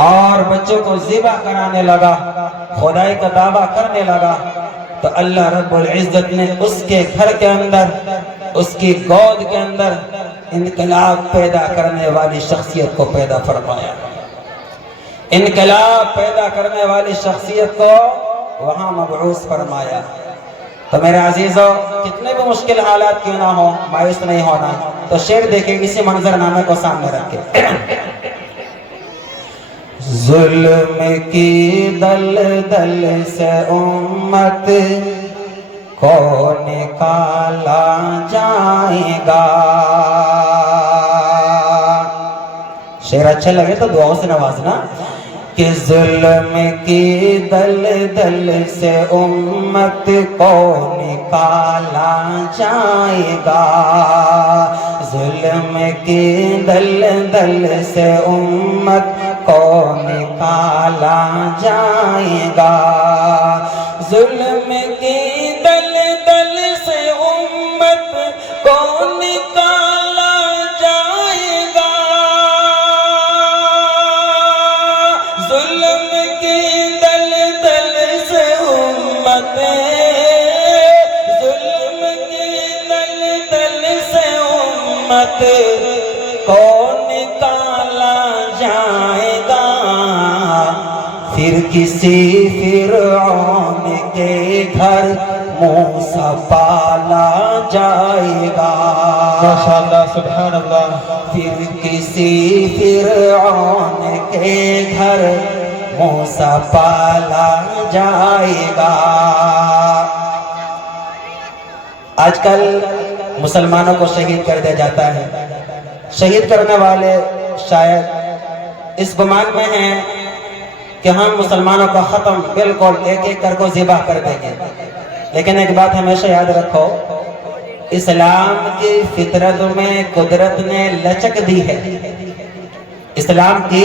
اور بچوں کو ذبح کرانے لگا، خدائی کا دعویٰ کرنے لگا، تو اللہ رب العزت نے اس کے گھر کے اندر، اس کی گود کے اندر انقلاب پیدا کرنے والی شخصیت کو پیدا فرمایا۔ انقلاب پیدا کرنے والی شخصیت کو وہاں مبعوث فرمایا۔ تو میرے عزیزو، کتنے بھی مشکل حالات کیوں نہ ہو، مایوس نہیں ہونا۔ تو شعر دیکھیں اسی منظر نامے کو سامنے رکھ کے۔ ظلم کی دلدل سے امت کو نکالا جائے گا۔ شعر اچھا لگے تو دعاؤں سے نوازنا۔ کہ ظلم کی دلدل سے امت کو نکالا جائے گا، ظلم کی دلدل سے امت کو نکالا جائے گا، ظلم کی دلدل سے امت کو نکالا جائے گا، ظلم کی دلدل سے امت، ظلم کی دلدل سے امت کو نکالا جائے گا، پھر کسی فرعون کے گھر موسیٰ پالا جائے گا، ماشاءاللہ سبحان اللہ۔ پھر کسی فرعون کے گھر موسیٰ پالا جائے گا۔ آج کل مسلمانوں کو شہید کر دیا جاتا ہے، شہید کرنے والے شاید اس گمان میں ہیں کہ ہم مسلمانوں کا ختم بالکل ایک ایک کر کو ذبح کر دیں گے، لیکن ایک بات ہمیشہ یاد رکھو، اسلام کی فطرت میں قدرت نے لچک دی ہے، اسلام کی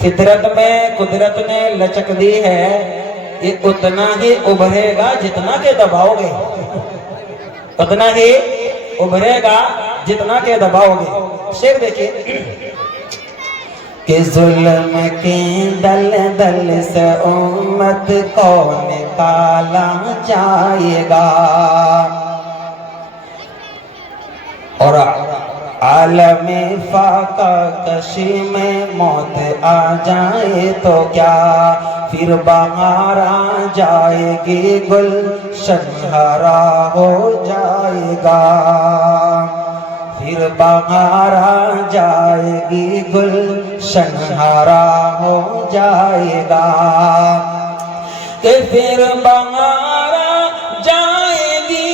فطرت میں قدرت نے لچک دی ہے، یہ اتنا ہی ابھرے گا جتنا کہ دباؤ گے، اتنا ہی ابھرے گا جتنا کہ دباؤ گے۔ شعر دیکھیے کہ ظلم کی دلدل سے امت کو نکالا جائے گا، اور عالم فاقہ کشی میں موت آ جائے تو کیا، پھر بہار آ جائے گی گلشن ہرا ہو جائے گا، پھر بہار آ جائے گی گلشن ہرا ہو جائے گا، کہ پھر بہار آ جائے گی،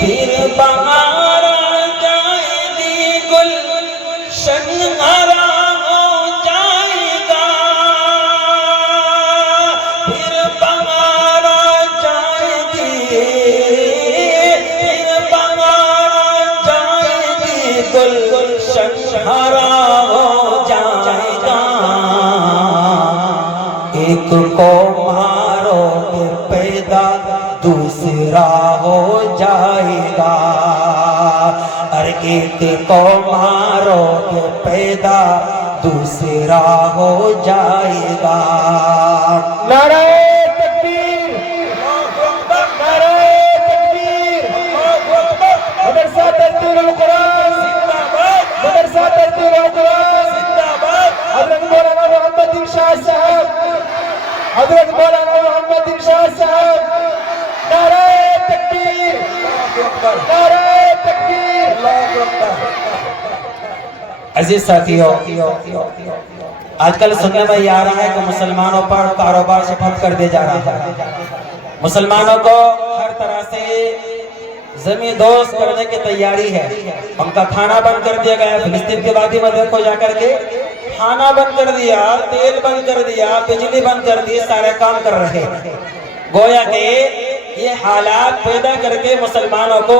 پھر بہار آ جائے گی گلشن ہرا ہو جائے گا، پھر بہار آ جائے گی، پھر بہار آ جائے گی گلشن ہرا ہو جائے گا، ایک کو مارو گے پیدا دوسرا ہو جائے گا، اور ایک کو مارو گے پیدا دوسرا ہو جائے گا۔ نعرہ تکبیر، نعرہ تکبیر، مدرسہ تدبیر القرآن زندہ باد، مدرسہ تدبیر القرآن زندہ باد، حضرت مولانا محمد ارشاد صاحب، حضرت مولانا محمد ارشاد صاحب، نعرہ تکبیر، نعرہ تکبیر۔ عزیز ساتھیو، آج کل سننے میں یہ آ رہا ہے کہ مسلمانوں پر کاروبار سے ٹھپ کر دیا جا رہا ہے، مسلمانوں کو ہر طرح سے زمین دوست کرنے کی تیاری ہے، ان کا کھانا بند کر دیا گیا، فلسطین کی وادی میں دیکھو جا کر کے کھانا بند کر دیا، تیل بند کر دیا، بجلی بند کر دی، سارے کام کر رہے، گویا کہ یہ حالات پیدا کر کے مسلمانوں کو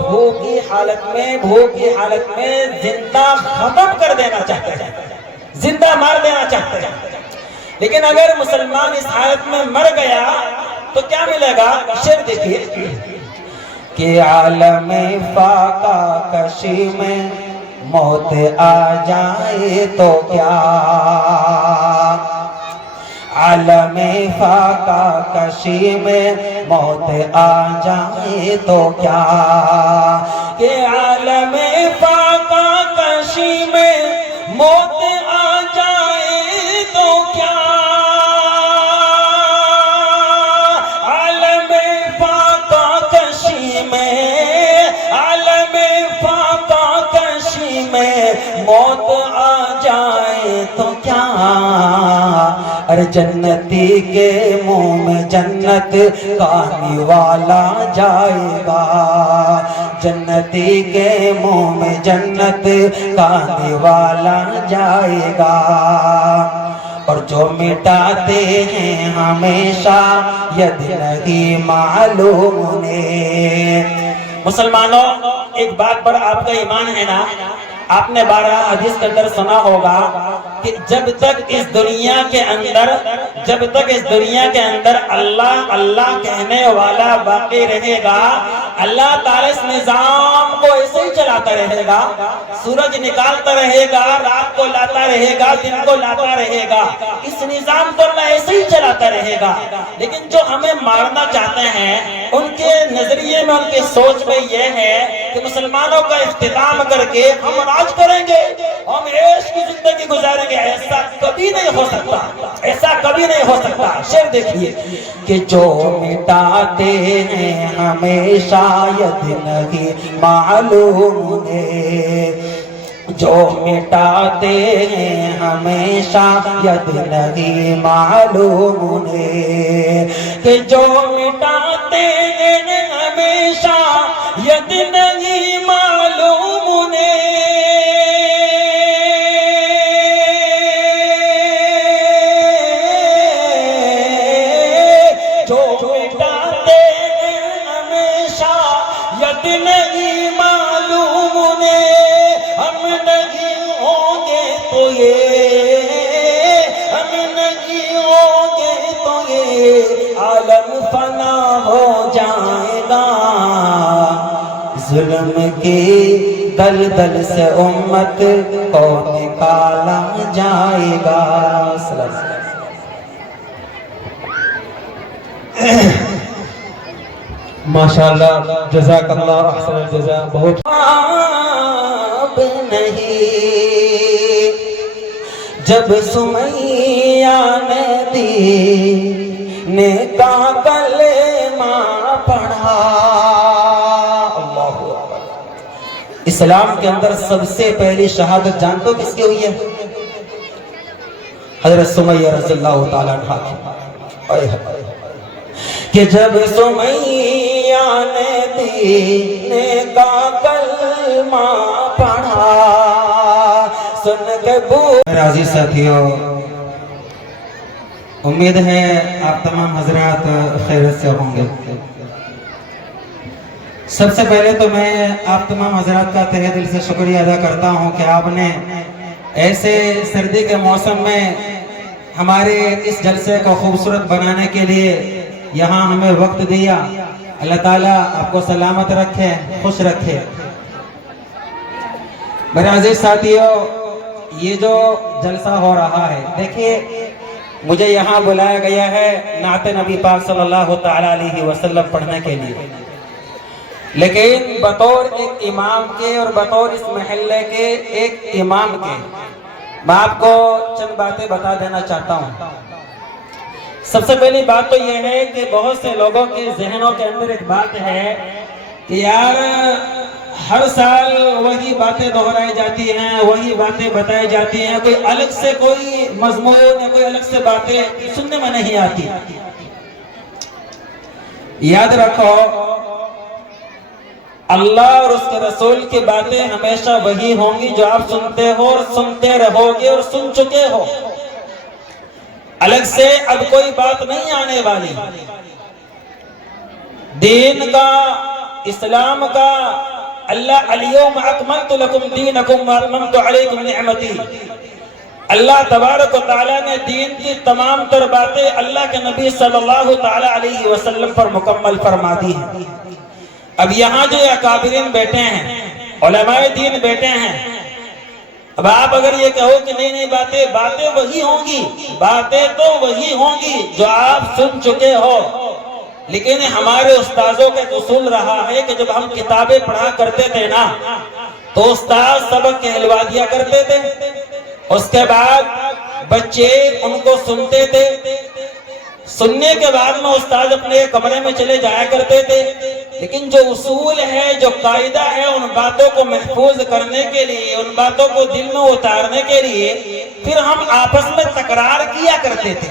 بھوک کی حالت میں زندہ ختم کر دینا چاہتے ہیں، زندہ مار دینا چاہتے ہیں۔ لیکن اگر مسلمان اس حالت میں مر گیا تو کیا ملے گا؟ شعر دیکھیے کہ عالم فاقہ کشی میں موت آ جائے تو کیا، عالم فاقہ کشی میں موت آ جائے تو کیا، کہ عالم فاقہ کشی میں موت آ جائے تو کیا، عالم فاقہ کشی میں، عالم فاقہ کشی میں موت آ جائے تو کیا، ارے جنتی کے منہ میں جنت کھانے والا جائے گا، جنتی کے منہ میں جنت کھانے والا جائے گا، اور جو مٹاتے ہیں ہمیشہ ید نہیں معلوم انہیں۔ مسلمانوں، ایک بات پر آپ کا ایمان ہے نا، آپ نے 12 حدیث کے اندر سنا ہوگا کہ جب تک اس دنیا کے اندر اللہ اللہ کہنے والا باقی رہے گا، اللہ تعالیٰ اس نظام کو ایسے ہی چلاتا رہے گا، سورج نکالتا رہے گا، رات کو لاتا رہے گا، دن کو لاتا رہے گا، اس نظام کو اللہ ایسے ہی چلاتا رہے گا۔ لیکن جو ہمیں مارنا چاہتے ہیں، ان کے نظریے میں، ان کے سوچ میں یہ ہے کہ مسلمانوں کا اختتام کر کے ہم راج کریں گے، ہم عیش کی زندگی گزاریں گے۔ ایسا کبھی نہیں ہو سکتا، ایسا کبھی نہیں ہو سکتا۔ شعر دیکھیے کہ جو مٹاتے ہیں ہمیشہ ید نہیں معلوم انہیں، جو مٹاتے ہیں ہمیشہ ید نہیں معلوم انہیں، کہ جو مٹاتے ہیں ہمیشہ ید نہیں معلوم انہیں، جو مٹاتے ہیں ہمیشہ ید نہیں معلوم انہیں، ہم نہیں ہوں گے تو یہ، ہم نہیں ہوں گے تو یہ عالم فنا ہو جائے گا، ظلم کی دلدل سے امت کو نکالا جائے گا۔ ماشاءاللہ، جزاک اللہ احسن الجزاء۔ بہت اب نہیں جب سمیہ نے دینے کا کلمہ پڑھا، اللہ اکبر۔ اسلام کے اندر سب سے پہلی شہادت جانتے ہو کس کی ہوئی ہے؟ حضرت سمیہ رضی اللہ تعالیٰ عنہ کی، کہ جب سمیہ نے دینے کا کلمہ پڑھا، سن کے میرے عزیز ساتھیوں، امید ہے آپ تمام حضرات خیریت سے ہوں گے۔ سب سے پہلے تو میں آپ تمام حضرات کا تہہ دل سے شکریہ ادا کرتا ہوں کہ آپ نے ایسے سردی کے موسم میں ہمارے اس جلسے کو خوبصورت بنانے کے لیے یہاں ہمیں وقت دیا۔ اللہ تعالیٰ آپ کو سلامت رکھے، خوش رکھے۔ میرے عزیز ساتھیوں، یہ جو جلسہ ہو رہا ہے، دیکھیے مجھے یہاں بلایا گیا ہے نعت نبی پاک صلی اللہ تعالیٰ علیہ وسلم پڑھنے کے لیے، لیکن بطور ایک امام کے اور بطور اس محلے کے ایک امام کے میں آپ کو چند باتیں بتا دینا چاہتا ہوں۔ سب سے پہلی بات تو یہ ہے کہ بہت سے لوگوں کے ذہنوں کے اندر ایک بات ہے کہ یار ہر سال وہی باتیں دہرائی جاتی ہیں، وہی باتیں بتائی جاتی ہیں، کوئی الگ سے کوئی مضمون یا کوئی الگ سے باتیں سننے میں نہیں آتی۔ یاد رکھو، اللہ اور اس کے رسول کی باتیں ہمیشہ وہی ہوں گی جو آپ سنتے ہو اور سنتے رہو گے اور سن چکے ہو۔ الگ سے اب کوئی بات نہیں آنے والی۔ دین کا، اسلام کا، اللہ الیوم اکملت لکم دینکم واتممت علیکم نعمتی، اللہ تبارک و تعالیٰ نے دین کی تمام تر باتیں اللہ کے نبی صلی اللہ تعالیٰ علیہ وسلم پر مکمل فرما دی ہیں۔ اب یہاں جو اکابرین بیٹھے ہیں، علماء دین بیٹھے ہیں، اب آپ اگر یہ کہو کہ نہیں باتیں وہی ہوں گی، باتیں تو وہی ہوں گی جو آپ سن چکے ہو، لیکن ہمارے استاذوں کا ایک اصول رہا ہے کہ جب ہم کتابیں پڑھا کرتے تھے نا تو استاذ سبق کہلوا دیا کرتے تھے، اس کے بعد بچے ان کو سنتے تھے، سننے کے بعد میں استاذ اپنے کمرے میں چلے جایا کرتے تھے، لیکن جو اصول ہے، جو قاعدہ ہے، ان باتوں کو محفوظ کرنے کے لیے، ان باتوں کو دل میں اتارنے کے لیے پھر ہم آپس میں تکرار کیا کرتے تھے۔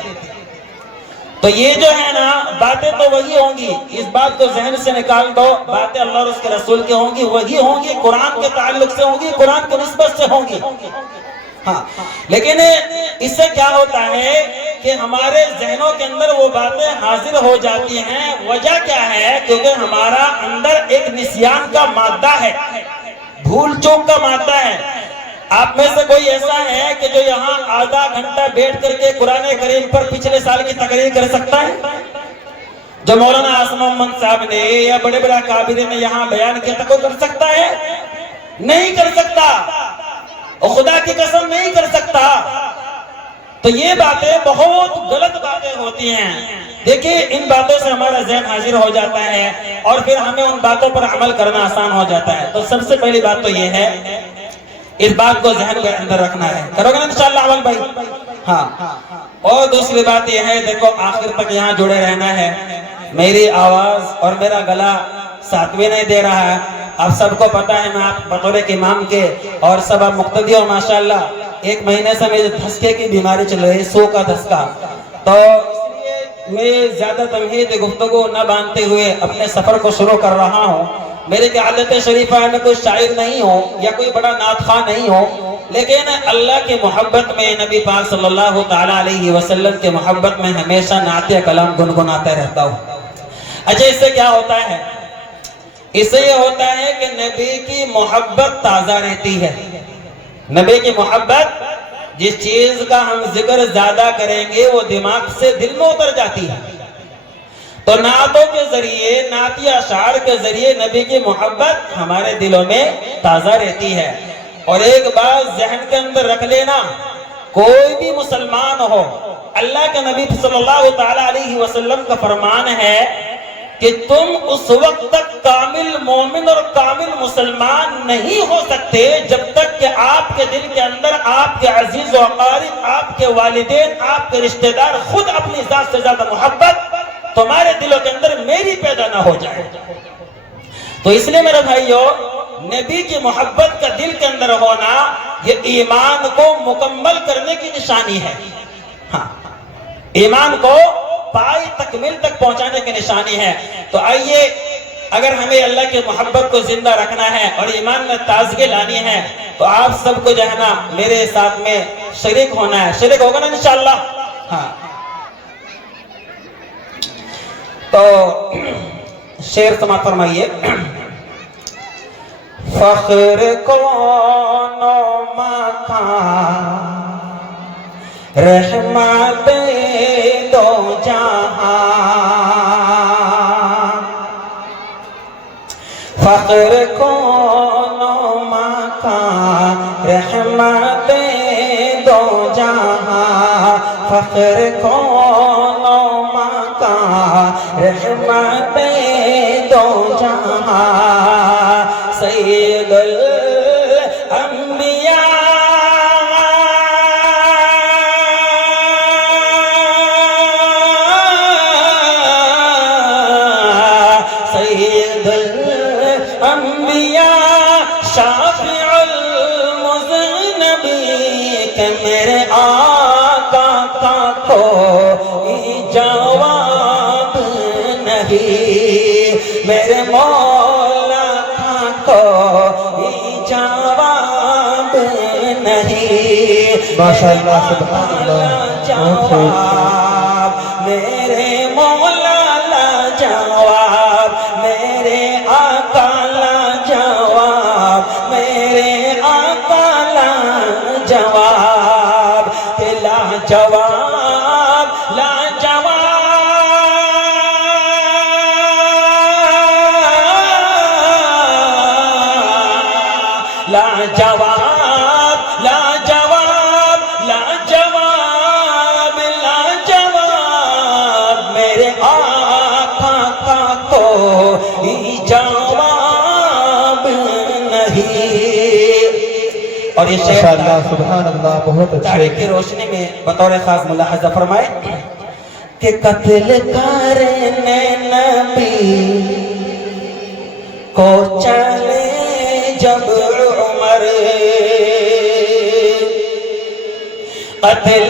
تو یہ جو ہے نا باتیں تو وہی ہوں گی، اس بات کو ذہن سے نکال دو، باتیں اللہ اور اس کے رسول کے ہوں گی، وہی ہوں گی، قرآن کے تعلق سے ہوں گی، قرآن کی نسبت سے ہوں گی، ہاں، لیکن اس سے کیا ہوتا ہے کہ ہمارے ذہنوں کے اندر وہ باتیں حاضر ہو جاتی ہیں۔ وجہ کیا ہے؟ کیونکہ ہمارا اندر ایک نسیان کا مادہ ہے، بھول چوک کا مادہ ہے۔ آپ میں سے کوئی ایسا ہے کہ جو یہاں آدھا گھنٹہ بیٹھ کر کے قرآن کریم پر پچھلے سال کی تقریر کر سکتا ہے؟ جو مولانا عاصم محمد صاحب نے یا بڑے بڑے اکابرین نے یہاں بیان کیا تھا، کوئی کر سکتا ہے؟ نہیں کر سکتا، اور خدا کی قسم نہیں کر سکتا۔ تو یہ باتیں بہت غلط باتیں ہوتی ہیں۔ دیکھیں ان باتوں سے ہمارا ذہن حاضر ہو جاتا ہے اور پھر ہمیں ان باتوں پر عمل کرنا آسان ہو جاتا ہے۔ تو سب سے پہلی بات تو یہ ہے، اس بات کو ذہن کے اندر رکھنا ہے، کرو گے نا انشاءاللہ عمل بھائی؟ ہاں، اور دوسری بات یہ ہے، دیکھو آخر تک یہاں جڑے رہنا ہے۔ میری آواز اور میرا گلا ساتھ بھی نہیں دے رہا ہے، آپ سب کو پتا ہے، میں آپ بطور ایک امام کے اور سب آپ مقتدی ہو ماشاءاللہ۔ ایک مہینے سے مجھے دھسکے کی بیماری چل رہی ہے، سو کا دھسکا، تو اس لیے میں زیادہ تمہید گفتگو نہ باندھتے ہوئے اپنے سفر کو شروع کر رہا ہوں۔ میرے کہ حالت شریفہ میں کوئی شاعر نہیں ہو یا کوئی بڑا نعت خواہ نہیں ہو، لیکن اللہ کی محبت میں، نبی پاک صلی اللہ تعالیٰ علیہ وسلم کے محبت میں ہمیشہ نعت کلام گنگناتا رہتا ہوں۔ اچھا، اس سے کیا ہوتا ہے؟ اس سے یہ ہوتا ہے کہ نبی کی محبت تازہ رہتی ہے۔ نبی کی محبت، جس چیز کا ہم ذکر زیادہ کریں گے وہ دماغ سے دل میں اتر جاتی ہے۔ تو نعتوں کے ذریعے، نعتی اشعار کے ذریعے نبی کی محبت ہمارے دلوں میں تازہ رہتی ہے۔ اور ایک بات ذہن کے اندر رکھ لینا، کوئی بھی مسلمان ہو، اللہ کے نبی صلی اللہ تعالیٰ علیہ وسلم کا فرمان ہے کہ تم اس وقت تک کامل مومن اور کامل مسلمان نہیں ہو سکتے جب تک کہ آپ کے دل کے اندر آپ کے عزیز و اقارب، آپ کے والدین، آپ کے رشتہ دار خود اپنی ذات سے زیادہ محبت تمہارے دلوں کے اندر میری پیدا نہ ہو جائے۔ تو اس لیے میرے بھائیو، نبی کی محبت کا دل کے اندر ہونا یہ ایمان کو مکمل کرنے کی نشانی ہے۔ ہاں، ایمان کو پائی تکمیل تک پہنچانے کی نشانی ہے۔ تو آئیے، اگر ہمیں اللہ کی محبت کو زندہ رکھنا ہے اور ایمان میں تازگی لانی ہے تو آپ سب کو جو ہے نا میرے ساتھ میں شریک ہونا ہے۔ شریک ہوگا نا انشاءاللہ؟ ہاں، تو شعر سماعت فرمائیے۔ فخر کون و مکان رحمت دو جہاں، فخر کون و مکان رحمت دو جہاں، فخر کون و مکان رحمت دو جہاں، سید الانبیاء سید الانبیاء شافع المذنبین، کہ میرے آقا کا کوئی جواب نہیں، میرے مولا کا کوئی جواب نہیں، ماشاءاللہ، سبحان اللہ، جواب میرے مولا لا جواب، میرے آقا لا جواب، میرے آقا لا جواب، کہ لا جواب، لا جواب، لاجواب لاجواب لاجواب لاجواب میرے آقا کا کوئی جواب نہیں. اور یہ شعر ماشاءاللہ سبحان اللہ بہت تاریخ اچھے. کی روشنی میں بطور خاص ملاحظہ فرمائے کہ قتل کرنے نبی کو چلے جب عمر قتل